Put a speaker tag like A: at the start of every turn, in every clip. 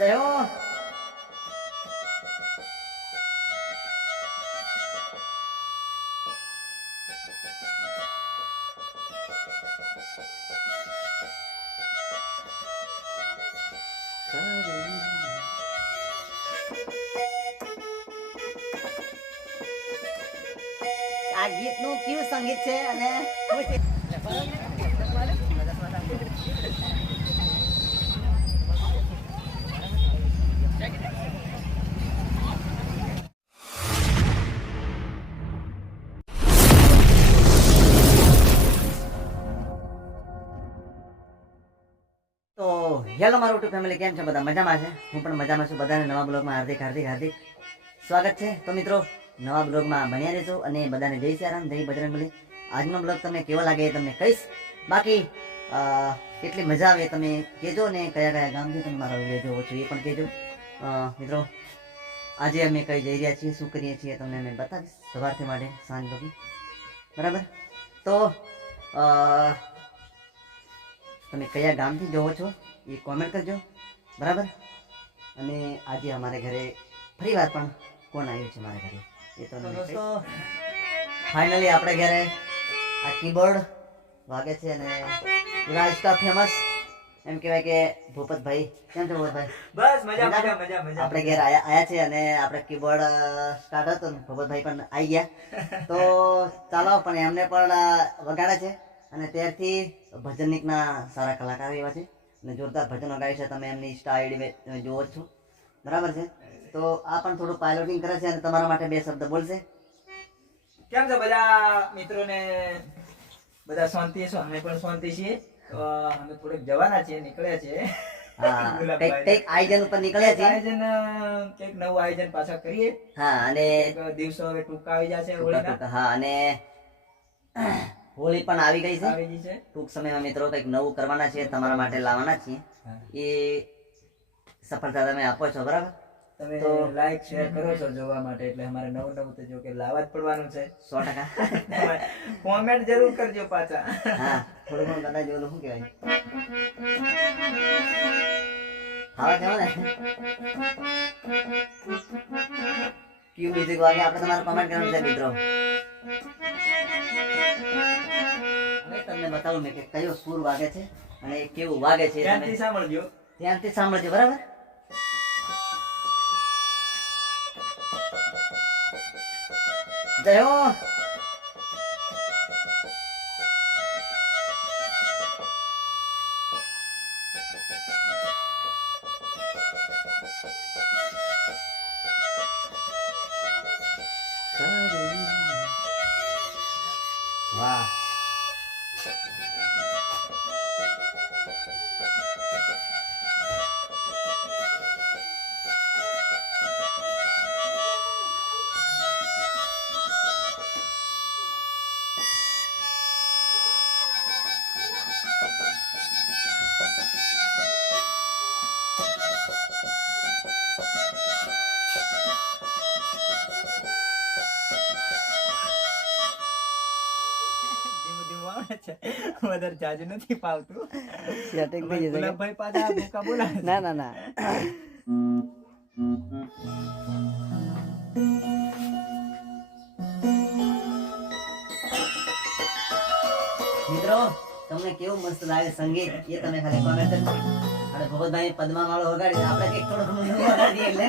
A: જય હો આ હેલો, મારું યુટ્યુબ ફેમિલી કેમ છે? બધા મજામાં છે? હું પણ મજામાં છું. બધાને નવા બ્લોગમાં હાર્દિક હાર્દિક હાર્દિક સ્વાગત છે. તો મિત્રો, નવા બ્લોગમાં બન્યા રહેશો અને બધાને જય સિયારામ જય બજરંગબલી આજનો બ્લોગ તમને કેવો લાગે એ તમને કહીશ. બાકી કેટલી મજા આવે તમે કહેજો ને કયા કયા ગામથી તમે મારો વીડિયો જોવો છો એ પણ કહેજો. મિત્રો, આજે અમે કઈ જઈ રહ્યા છીએ, શું કરીએ છીએ તમને અમે બતાવીશ સવારથી માટે સાંજ લગી બરાબર? તો તમે કયા ગામથી જોવો છો? એ કોમેન્ટ કરજો. બરાબર? અને આજે અમારે ઘરે ફરી વાર પણ કોણ આવ્યું છે મારા ઘરે? એ તો દોસ્તો ફાઇનલી આપણે ઘરે આ કીબોર્ડ વાગે છે અને રાજકા ફેમસ એમ કહેવાય કે ભૂપતભાઈ. કેમ છે ભૂપતભાઈ?
B: બસ મજા મજા મજા મજા.
A: આપણે ઘેર આયા આયા છે અને આપણે કીબોર્ડ સ્ટાર્ટ હતો ને ભગવતભાઈ પણ આવી ગયા. તો ચાલો પણ એમને પણ વગાડે છે. અને ત્યારથી ભજનિકના સારા કલાકાર એવા છે. અને જોરદાર ભજનો ગાય છે તમે એમની ઇન્સ્ટા આઈડી જુઓ છો. બરાબર છે? તો આ પણ થોડું પાયલોટિંગ કરે છે અને તમારા માટે બે શબ્દ બોલશે.
B: કેમ છો બધા મિત્રોને? બધા શાંતિ છો? અમે પણ શાંતિ છીએ. તો અમે થોડુંક જવાના છીએ નીકળ્યા છીએ.
A: આયોજન ઉપર નીકળ્યા છે
B: આયોજન નવું આયોજન પાછા કરીએ.
A: હા અને
B: દિવસો હવે ટૂંકા આવી જશે
A: હા અને હોળી પણ આવી ગઈ છે. ટૂંક સમયમાં મિત્રો કંઈક નવું કરવાના છીએ તમારા માટે લાવવાના છીએ. એ સફળતા તમે આપો છો બરાબર?
B: તમે
A: તો-
B: લાઈક શેર કરો છો જોવા માટે એટલે અમારે નવું નવું તો જો કે લાવવા જ પડવાનું છે.
A: સો ટકા.
B: કોમેન્ટ જરૂર કરજો પાછા.
A: હા થોડું ઘણું કદાચ ઓલું શું કહેવાય? હા કહેવાય ને? ક્યુ મ્યુઝિક વાગે આપણે તમારે કમેન્ટ કરવાનું છે મિત્રો. હવે તમને બતાવું મેં કે કયો સૂર વાગે છે અને એ કેવું વાગે છે.
B: ધ્યાનથી સાંભળજો.
A: ધ્યાનથી સાંભળજો બરાબર? જય હો.
B: છે. વધારે જાજુ નથી પાવતું
A: સેટિંગ થઈ જશે
B: ગુલાબભાઈ પાછા ભૂકા બોલાવે
A: ના ના ના. મિત્રો તમને કેવું મસ્ત લાગે સંગીત? એ તમે ખાલી કોમેન્ટ અને ભગવતભાઈ પદ્મા વાળો વગાડી આપણે એક થોડું એટલે.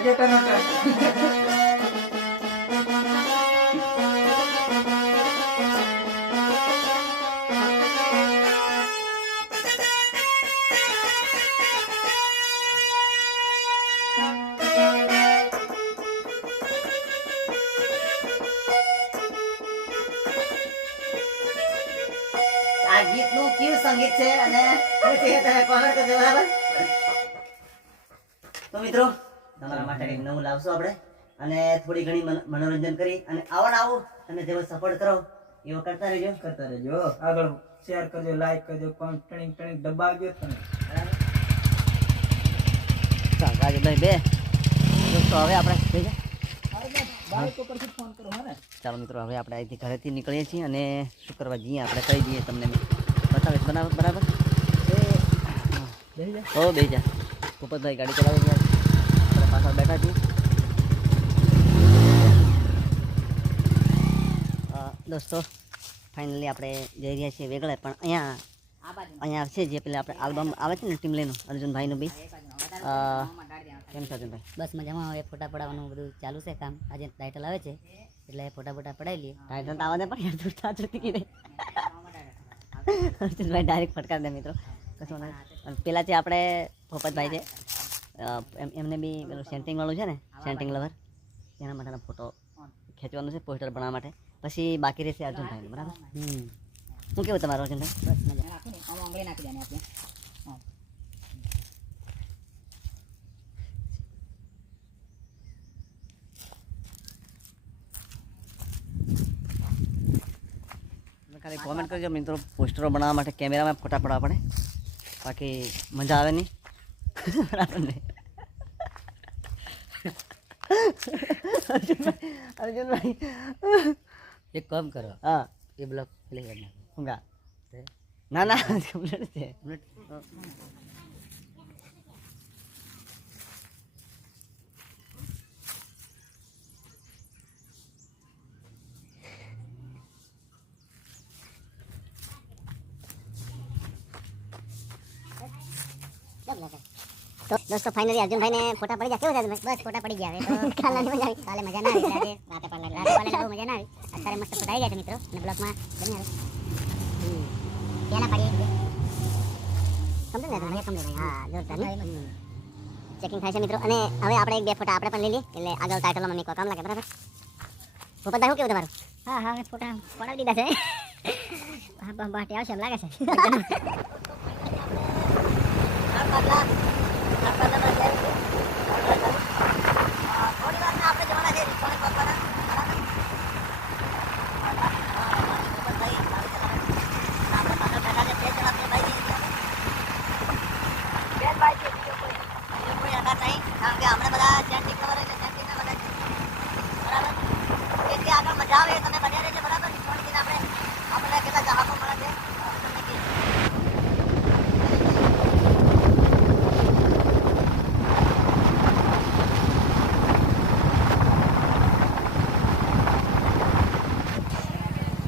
B: આજે ટનોટા
A: આ ગીતનું સંગીત છે? અને તો મિત્રો કંઈક નવું લાવશું આપણે. અને થોડી ઘણી મનોરંજન કરી અને આવો ને આવો તમે જેવો સપોર્ટ કરો એવો કરતા રહેજો.
C: કરતા રહેજો. આગળ શેર કરજો લાઈક કરજો કોમેન્ટ ટણિંગ ટણિંગ દબાવજો તમે.
A: બે. દોસ્તો હવે આપણે ચાલો મિત્રો હવે આપણે અહીંથી ઘરેથી નીકળીએ છીએ અને શું કરવા જઈએ? આપણે કહી દઈએ તમને. બતાવે બરાબર? બરાબર હો. બે જા. ભૂપતભાઈ ગાડી ચલાવી પાછળ બેઠા છીએ દોસ્તો ફાઇનલી આપણે જઈ રહ્યા છીએ વેગળે પણ અહીંયા અહીંયા છે જે પેલા આપણે આલ્બમ આવે છે ને ટીમલેનું અર્જુનભાઈનું બી. કેમ છે અર્જુનભાઈ?
D: બસ મજામાં, હવે ફોટા પડાવવાનું બધું ચાલુ છે કામ. આજે ટાઇટલ આવે છે, એટલે ફોટા ફોટા પડાવી લઈએ.
A: ટાઇટલ તો આવે પણ અર્જુનભાઈ ડાયરેક્ટ ફટકાર દે મિત્રો. કશું નહીં. પેલા આપણે ભોપતભાઈ છે એમને બી પેલું સેન્ટિંગવાળું છે ને સેન્ટિંગ લવર એના માટેનો ફોટો ખેંચવાનો છે પોસ્ટર બનાવવા માટે. પછી બાકી રહેશે અર્જુનભાઈ બરાબર? શું કેવું તમારું અર્જુનભાઈ ખાલી કોમેન્ટ કરજો મિત્રો પોસ્ટરો બનાવવા માટે કેમેરામાં ફોટા પડવા પડે. બાકી મજા આવે નહીં. બરાબર ને? અર્જુનભાઈ અર્જુનભાઈ
D: એક કામ કરો.
A: હા.
D: એ બ્લોક પ્લે કરી નાખો
A: ઊંઘા ના ના કમ્પ્લીટ છે
D: તો દોસ્તો ફાઇનલી અર્જુનભાઈને ફોટા પડી ગયા. કેવું છે બસ ફોટા પડી ગયા હવે કાલે મજા આવી. કાલે મજા ના આવી આજે રાતે પાર્લર રાતે પાર્લર બહુ મજા ના આવી. અત્યારે મસ્ત ફોટા આવી ગયા છે મિત્રો અને બ્લોગમાં બની આવે પેલા પડી કમ્પ્લીટ ને કમ્પ્લીટ હા જોરદાર. ચેકિંગ થાય છે મિત્રો. અને હવે આપણે એક બે ફોટા આપણે પણ લઈ લઈએ. એટલે આગળ ટાઇટલમાં મમ્મી કોઈ કામ લાગે બરાબર? ભૂપતભાઈ શું કેવું તમારું? હા હા ફોટા પડાવી દીધા છે. હા બાટી આવશે એમ લાગે છે.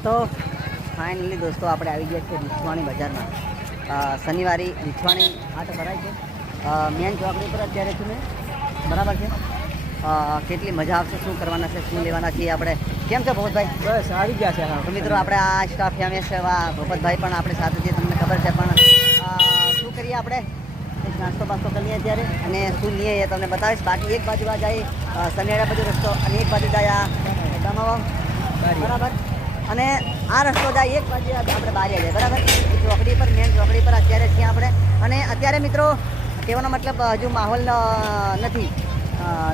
A: તો ફાઇનલી દોસ્તો આપણે આવી ગયા છીએ રીછવાણી બજારમાં. શનિવારે રીછવાણી હાટ ભરાય છે. મેન ચોકડી પર અત્યારે છું મેં બરાબર છે? કેટલી મજા આવશે શું કરવાના છે શું લેવાના છીએ આપણે. કેમ છો ભગતભાઈ?
C: બસ આવી ગયા છે
A: તો મિત્રો આપણે આ સ્ટાફ ફેમિલી છે ભગતભાઈ પણ આપણે સાથે છે તમને ખબર છે પણ શું કરીએ આપણે? એક નાસ્તો બાસ્તો કરીએ ત્યારે અને શું લઈએ એ તમને બતાવીશ. બાકી એક બાજુ આ જાય સનેડા બાજુ રસ્તો અને એક બાજુ જાય આ દામાવા બરાબર? અને આ રસ્તો જાય એક બાજુ આપણે બહાર જાય બરાબર? ચોકડી પર મેન ચોકડી પર અત્યારે છીએ આપણે. અને અત્યારે મિત્રો કહેવાનો મતલબ હજુ માહોલ નથી.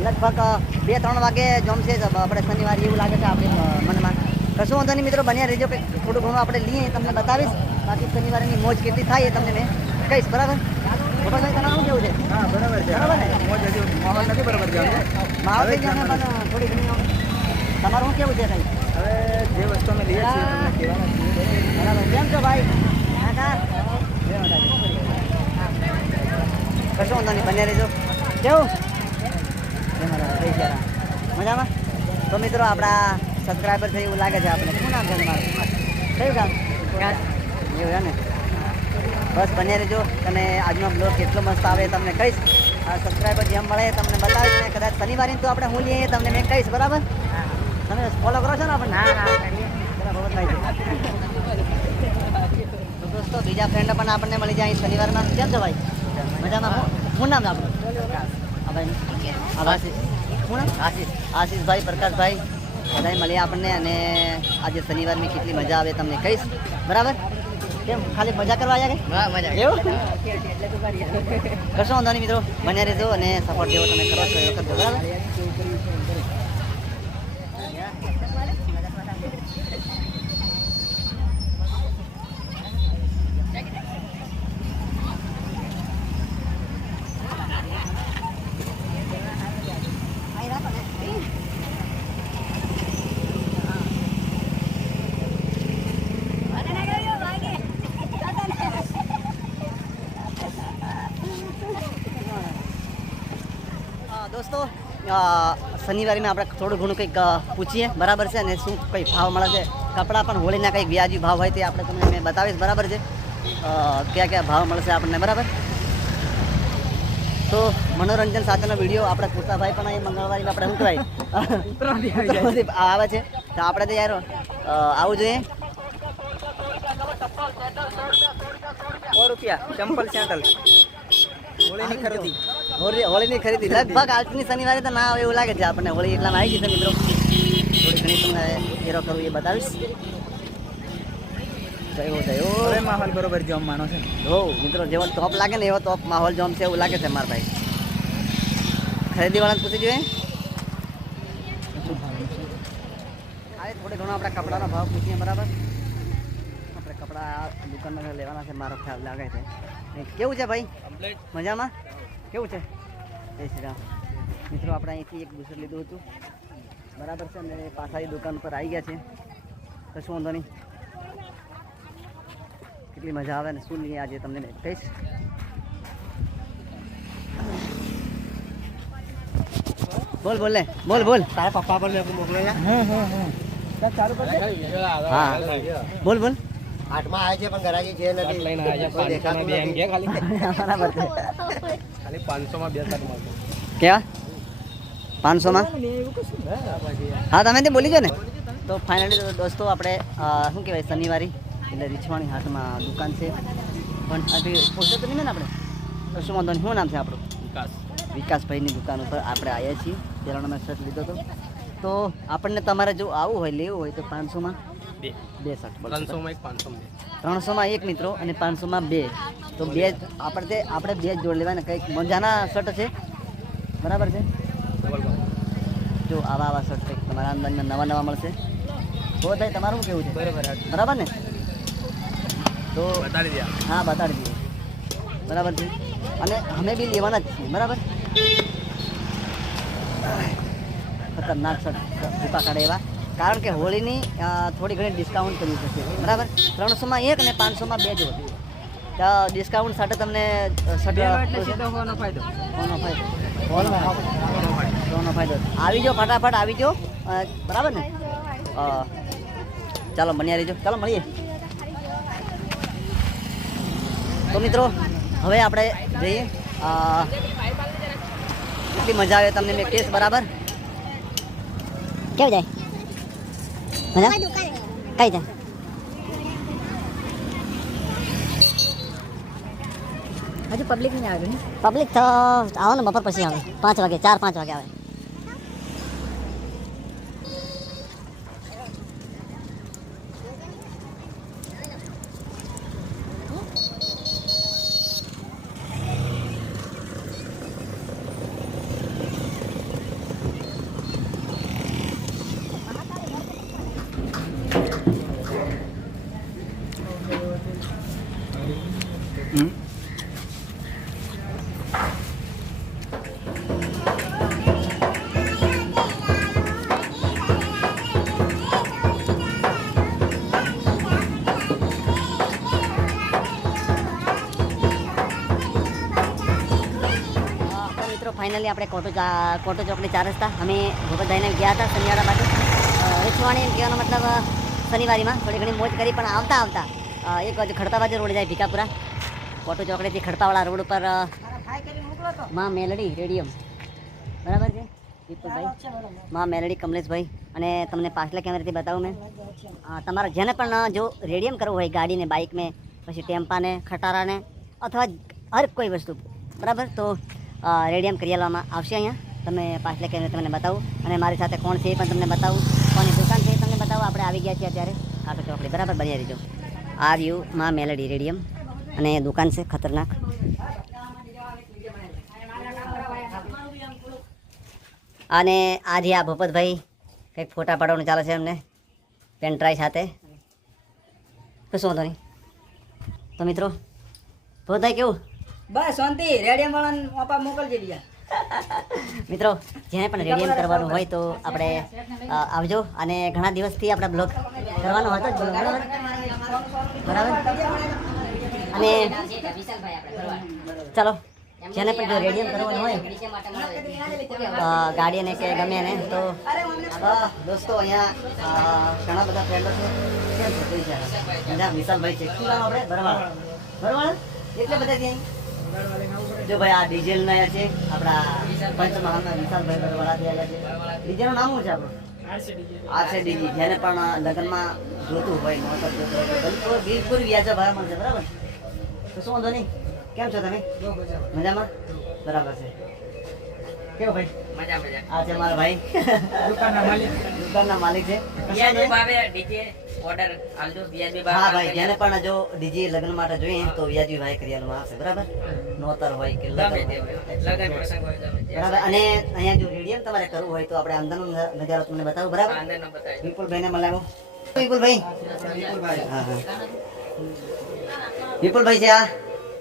A: લગભગ બે ત્રણ વાગે જમશે આપણે શનિવારે એવું લાગે છે આપણે મનમાં. કશું વાંધો નહીં મિત્રો બન્યા રહેજો કંઈક. થોડું ઘણું આપણે લઈએ તમને બતાવીશ. બાકી શનિવારની મોજ કેટલી થાય એ તમને મેં કહીશ બરાબર? તમારું કેવું છે?
C: હા બરાબર છે.
A: બરાબર?
C: મોજ હજુ માહોલ નથી બરાબર છે
A: માહોલ
C: હવે
A: થઈ જાય
C: જમવાનું.
A: પણ થોડી ઘણી તમારું શું કેવું છે
C: હવે જે વસ્તુ અમે લઈએ છીએ તમને કહેવાના છીએ
A: બરાબર. કેમ છો ભાઈ? કશો વાંધો નહીં બને રહેજો. કેવું. મજામાં? તો મિત્રો આપણા સબસ્ક્રાઈબર છે એવું લાગે છે આપણે શું નામ છે તમારું કયું કામ એવું છે ને? બસ બને રહેજો. તમે આજનો બ્લોગ કેટલો મસ્ત આવે તમને કહીશ. સબસ્ક્રાઈબર જેમ મળે તમને બતાવીશ અને કદાચ શનિવારે તો આપણે હું લઈએ તમને મેં કહીશ બરાબર? તમે ફોલો કરો છો ને આપણને? ના ના તો દોસ્તો બીજા ફ્રેન્ડ પણ આપણને મળી જાય શનિવારના શનિવારમાં. કેમ છો ભાઈ? મજામાં શું નામ આપણું? આશીષ. શું નામ? આશીષ. આશીષભાઈ પ્રકાશભાઈ. બધા મળીએ આપણને અને આજે શનિવારની કેટલી મજા આવે તમને કહીશ. બરાબર? કેમ? ખાલી મજા કરવા આવ્યા કે? એવું? કશો વાંધો નહીં મિત્રો. બન્યા રહેજો અને સપોર્ટ જેવો તમે કરો છો એ વખત બરાબર. શનિવારીમાં આપણે થોડું ઘણું કંઈક પૂછીએ. બરાબર છે? અને શું કંઈ ભાવ મળે છે? કપડાં પણ હોળીના કંઈક વ્યાજી ભાવ હોય તે આપણે તમને મેં બતાવીશ. બરાબર છે? કયા કયા ભાવ મળશે આપણને? બરાબર? તો મનોરંજન સાથેનો વીડિયો આપણે પુસ્તાભાઈ પણ અહીં મંગળવારે આપણે કહેવાય આવે છે? તો આપણે તો યાર આવું જોઈએ.
C: રૂપિયા. ચંપલ સેન્ડલ. હોળીની ખરીદી.
A: હોળીની ખરીદી. લગભગ આજની શનિવારે તો ના આવે એવું લાગે છે આપણને. હોળી એટલા આવી જશે મિત્રો. થોડી ઘણી તમને ફેરો કરું એ બતાવીશ. જયો જયો
C: માહોલ બરોબર જમવાનો છે.
A: હો મિત્રો જેવો ટોપ લાગે ને એવો ટોપ માહોલ જોમ છે એવું લાગે છે મારા ભાઈ. ખરીદી વાળાને પૂછી જોઈએ. થોડે ઘણો આપણા કપડાનો ભાવ પૂછીએ બરાબર. આપણે કપડા દુકાનમાં લેવાના છે મારો ખ્યાલ લાગે છે. કેવું છે ભાઈ? મજામાં? કેવું છે? જય શ્રી રામ. મિત્રો આપણે અહીંથી એક બુસર લીધું હતું. બરાબર છે અને પાછાની દુકાન પર આવી ગયા છે. કશું વાંધો નહીં. કેટલી મજા આવે ને શું લઈએ આજે તમને મેં કહીશ. બોલ બોલ લે. બોલ બોલ. તારા પપ્પા પર મોકલેલા હા બોલ બોલ.
E: આઠમાં આવે છે પણ ગરાગી છે નથી.
A: બરાબર છે.
E: ખાલી પાંચસોમાં બે શર્ટ મળશે.
A: કેવા? પાંચસોમાં? હા તમે તે બોલી ગયો ને. તો ફાઇનલી દોસ્તો આપણે શું કહેવાય શનિવારી એટલે રીછવાણી હાટમાં દુકાન છે. પણ પોસ્ટર તો નહીં ને આપણે? તો શું વાંધો નહીં શું નામ છે આપણું? વિકાસભાઈની દુકાન ઉપર આપણે આવ્યા છીએ. પેલાનો મેં શર્ટ લીધો હતો. તો આપણને તમારે જો આવું હોય લેવું હોય તો પાંચસોમાં
E: બે.
A: બે શર્ટ
E: ત્રણસોમાં એક પાંચસોમાં
A: ત્રણસોમાં એક મિત્રો અને પાંચસોમાં બે. તો બે આપણે આપણે બે જ જોડ લેવાના કંઈક મજાના શર્ટ છે. બરાબર છે? જો આવા આવા શર્ટ કંઈક તમારા અંદરના નવા નવા મળશે. તો ભાઈ તમારું કેવું છે?
E: બરાબર
A: બરાબર ને? તો
E: બતાડી દે.
A: હા બતાડી દઈએ. બરાબર છે? અને અમે બી લેવાના જ છીએ બરાબર? ખતરનાક શર્ટ ભૂકા કાઢે એવા. કારણ કે હોળીની થોડી ઘણી ડિસ્કાઉન્ટ કરી છે બરાબર? ત્રણસોમાં એક અને પાંચસોમાં બે જ તો ડિસ્કાઉન્ટ સાથે તમને
C: ફાયદો?
A: કોનો ફાયદો? આવી જાઓ ફટાફટ આવી જાઓ. બરાબર ને? ચાલો બન્યા રહીજો. ચાલો મળીએ. તો મિત્રો હવે આપણે જઈએ. કેટલી મજા આવે તમને મેં કેસ બરાબર? કેવું જાય? મજા? કઈ જાય?
B: હજુ પબ્લિક નહીં આવે
D: પબ્લિક તો આવો ને બપોર પછી આવે પાંચ વાગે ચાર પાંચ વાગે આવે તો ફાઇનલી આપણે કોટો કોટો ચોકડી ચાર રસ્તા. અમે ભૂપતભાઈને ગયા હતા શનિવારા બાજુ અ, રીછવાણી એમ કહેવાનો મતલબ શનિવારીમાં થોડી ઘણી મોજ કરી પણ આવતા આવતા એક બાજુ ખડતા બાજુ રોડ જાય ભીકાપુરા કોટો ચોકડીથી ખડતાવાળા રોડ ઉપરમાં મેલડી રેડિયમ. બરાબર છે? વિપુલભાઈ માં મેલડી કમલેશભાઈ. અને તમને પાછલા કેમેરાથી બતાવું મેં. તમારે જેને પણ જો રેડિયમ કરવું હોય ગાડીને બાઇકને પછી ટેમ્પાને ખટારાને અથવા હર કોઈ વસ્તુ. બરાબર? તો રેડિયમ કરિયાલામાં આવશે અહીંયા. તમે પાછલે કેમેરા તમને બતાવું. અને મારી સાથે કોણ છે એ પણ તમને બતાવું. કોની દુકાન છે એ તમને બતાવું. આપણે આવી ગયા છીએ અત્યારે. કાંટો ચોકડી બરાબર બની રહીજો
A: આર યુ માં મેલેડી રેડિયમ? અને દુકાન છે ખતરનાક. અને આજે આ ભૂપતભાઈ કંઈક ફોટા પાડવાનું ચાલે છે એમને પેનડ્રાઈવ સાથે. કશું વાંધો નહીં. તો મિત્રો, ભૂપતભાઈ કેવું?
B: બસ, શાંતિ. રેડિયમ વાળાને ઓપા મોકલજે બીજા
A: મિત્રો, જેને પણ રેડિયમ કરવાનું હોય તો આપણે આવજો. અને ઘણા દિવસથી આપણે બ્લોગ કરવાનો હતો બરાબર બરાબર? અને ચાલો, જેને પણ જો રેડિયમ કરવાનું હોય ગાડીને ગાડી કે ગમે એને, તો દોસ્તો, અહીંયા ઘણા બધા ફ્રેન્ડો છે. વિશાલભાઈ છે. બરાબર બરવાળા એટલે બધા ત્યાં? જો ભાઈ આ ડીઝલ ના છે, આપણા પંચમહાલના વિશાલભાઈ બરવાળા થયેલા છે. ડીજેનું નામ શું છે આપણું? આરસે ડીજી. જેને પણ લગ્નમાં જોતું હોય, નોતર જોતું હોય બરાબર? તો શું વાંધો નહીં? કેમ છો તમે? મજામાં? બરાબર છે. કેવો ભાઈ?
F: મજા મજા.
A: આ છે મારા ભાઈ.
C: દુકાનના માલિક.
A: દુકાનના માલિક છે.
F: વ્યાજબી ભાવે ડીજે ઓર્ડર આલજો વ્યાજબી ભાવે
A: હા ભાઈ જેને પણ જો ડીજી લગ્ન માટે જોઈએ તો વ્યાજબી ભાઈ કરી આલવામાં આવશે બરાબર? નોતર હોય કે લગ્ન
F: હોય.
A: હોય.
F: પ્રસંગ હોય
A: બરાબર? અને અહીંયા જો રેડિયમ તમારે કરવું હોય તો આપણે અંદરનો નજારો તમને બતાવું બરાબર?
F: અંદરનો બતાવું બતાવી
A: વિપુલભાઈ ને મળાવો વિપુલભાઈ. હા હા. વિપુલભાઈ છે આ.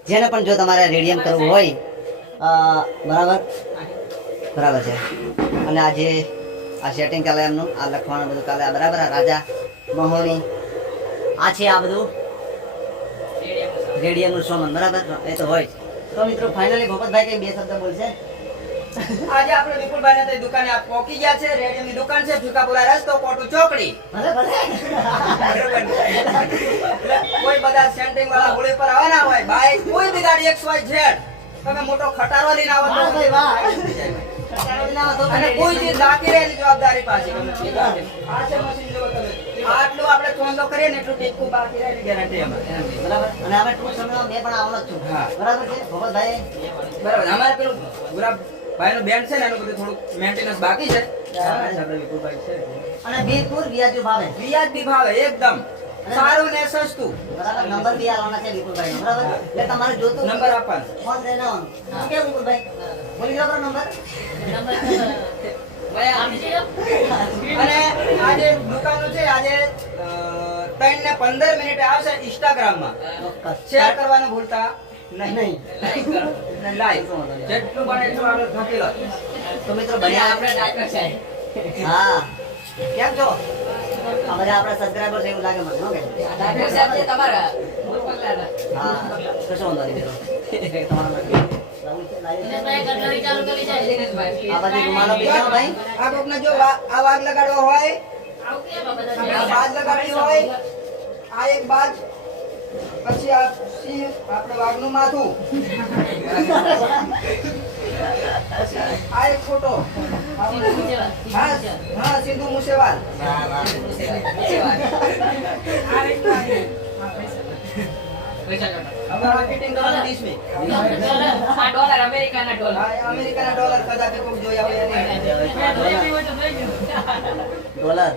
A: જેને પણ જો તમારે રેડિયમ કરવું હોય બરાબર? બરાબર છે. અને આજે આ સેટિંગ કાલે એમનું આ લખવાનું બધું કાલે બરાબર આ રાજા મહોની આ છે આ બધું રેડિયમનું સોમન બરાબર? એ તો હોય તો મિત્રો ફાઇનલી ભોપતભાઈ કઈ બે શબ્દ બોલશે?
C: આજે આપણે વિપુલભાઈ ને દુકાને પહોંચી ગયા છે રેડિયમની દુકાન છે ફીકાપુરા રસ્તો કોટુ ચોકડી. કોઈ બધા સેન્ટિંગ વાળા હોળી પર આવવાના હોય બાઈક કોઈ બી ગાડી એક્સ વાય ઝેડ તમે મોટો ખટારો લઈને આવો
A: વાહ વાહ.
C: અને કોઈ જે બાકી રહેલી જવાબદારી પાસે છે. મશીન જુઓ તમે. આટલું આપણે ચોંદો કરીએ ને એટલું ટીકું બાકી રહેલી ગેરંટી
A: બરાબર? અને હવે ટૂંક સમયમાં મેં પણ આવવાનો છું. બરાબર છે? ભોપતભાઈ
C: બરાબર. અમારે પેલું ગુલાબ ભાઈ નું છે ને એનું બધું થોડું મેન્ટેનન્સ બાકી છે.
A: અને બિલકુલ વ્યાજુ ભાવે.
C: વ્યાજબી ભાવે એકદમ. સારું ને સસ્તું.
A: બરાબર નંબર બી આવવાના છે વિપુલભાઈ. બરાબર? એટલે તમારે જોતું
C: નંબર આપવાનો.
A: ફોન આવવાનું શું કે વિપુલભાઈ? બોલી જાઓ કરો નંબર
C: અને આજે દુકાનો છે આજે ત્રણ ને પંદર મિનિટે આવશે ઇન્સ્ટાગ્રામમાં.
A: માં
C: શેર કરવાનું ભૂલતા નહીં. લાઈક. જેટલું બને એટલું આગળ ઝોકી લો
A: તો મિત્રો બન્યા
F: આપણે ડાક્ટર છે.
A: હા. કેમ છો? બધા આપણા સબસ્ક્રાઇબર એવું લાગે મને હો કે
F: સાહેબ છે તમારા
A: હા કશો વાંધો નહીં મિત્રો તમારા માટે લાવું છે, લાવ્યું છે.
F: દિનેશભાઈ.
A: આ બધી રૂમાલો બીજા ભાઈ
C: આ કોકને જો વા- આ વાગ લગાડવો હોય આ લગાડવી હોય આ એક બાજ પછી આ સિંહ આપણે વાઘનું માથું આ એક ફોટો. હા હા સિંધુ મુસેવાલ.
F: અમેરિકાના ડોલર.
C: કદાચ જોયા હોય
A: ડોલર.